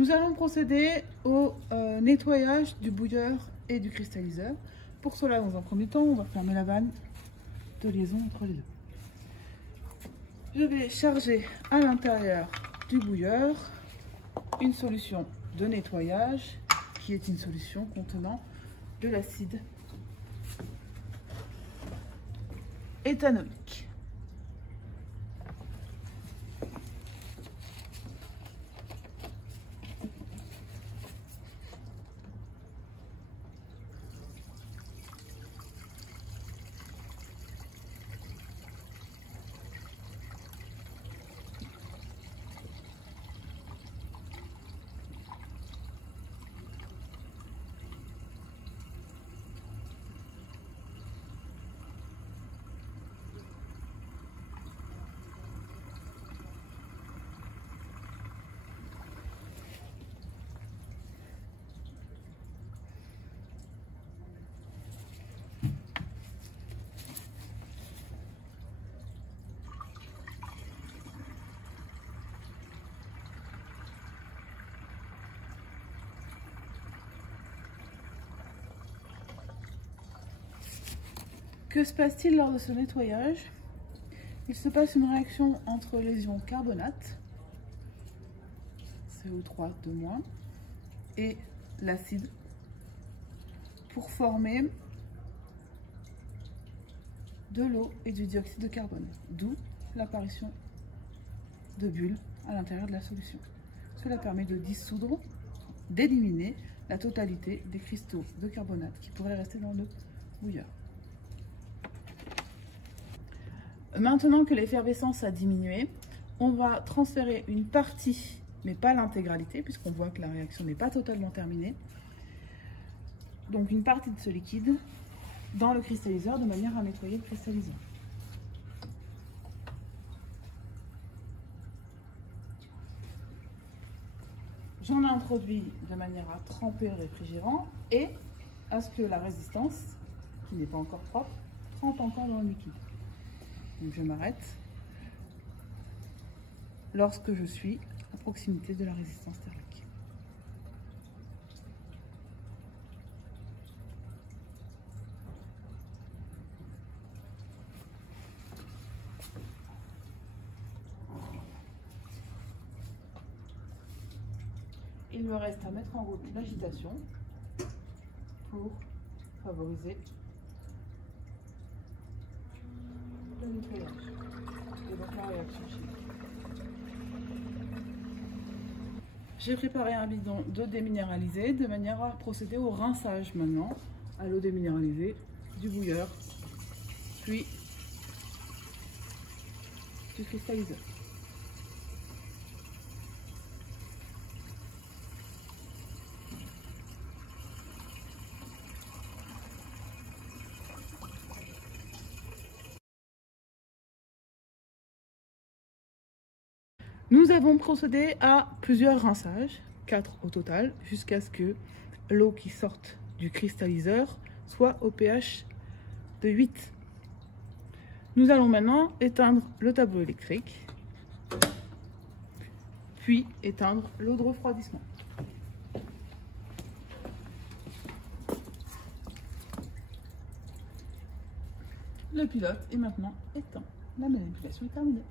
Nous allons procéder au nettoyage du bouilleur et du cristalliseur. Pour cela, dans un premier temps, on va fermer la vanne de liaison entre les deux. Je vais charger à l'intérieur du bouilleur une solution de nettoyage qui est une solution contenant de l'acide éthanoïque. Que se passe-t-il lors de ce nettoyage? Il se passe une réaction entre les ions carbonate, CO3 de moins, et l'acide pour former de l'eau et du dioxyde de carbone, d'où l'apparition de bulles à l'intérieur de la solution. Cela permet de dissoudre, d'éliminer la totalité des cristaux de carbonate qui pourraient rester dans le bouilleur. Maintenant que l'effervescence a diminué, on va transférer une partie, mais pas l'intégralité, puisqu'on voit que la réaction n'est pas totalement terminée. Donc une partie de ce liquide dans le cristalliseur de manière à nettoyer le cristalliseur. J'en ai introduit de manière à tremper le réfrigérant et à ce que la résistance, qui n'est pas encore propre, trempe encore dans le liquide. Donc je m'arrête lorsque je suis à proximité de la résistance thermique. Il me reste à mettre en route l'agitation pour favoriser le nettoyage et donc la réaction chimique. J'ai préparé un bidon d'eau déminéralisée de manière à procéder au rinçage maintenant à l'eau déminéralisée du bouilleur puis du cristalliseur. Nous avons procédé à plusieurs rinçages, 4 au total, jusqu'à ce que l'eau qui sorte du cristalliseur soit au pH de 8. Nous allons maintenant éteindre le tableau électrique, puis éteindre l'eau de refroidissement. Le pilote est maintenant éteint. La manipulation est terminée.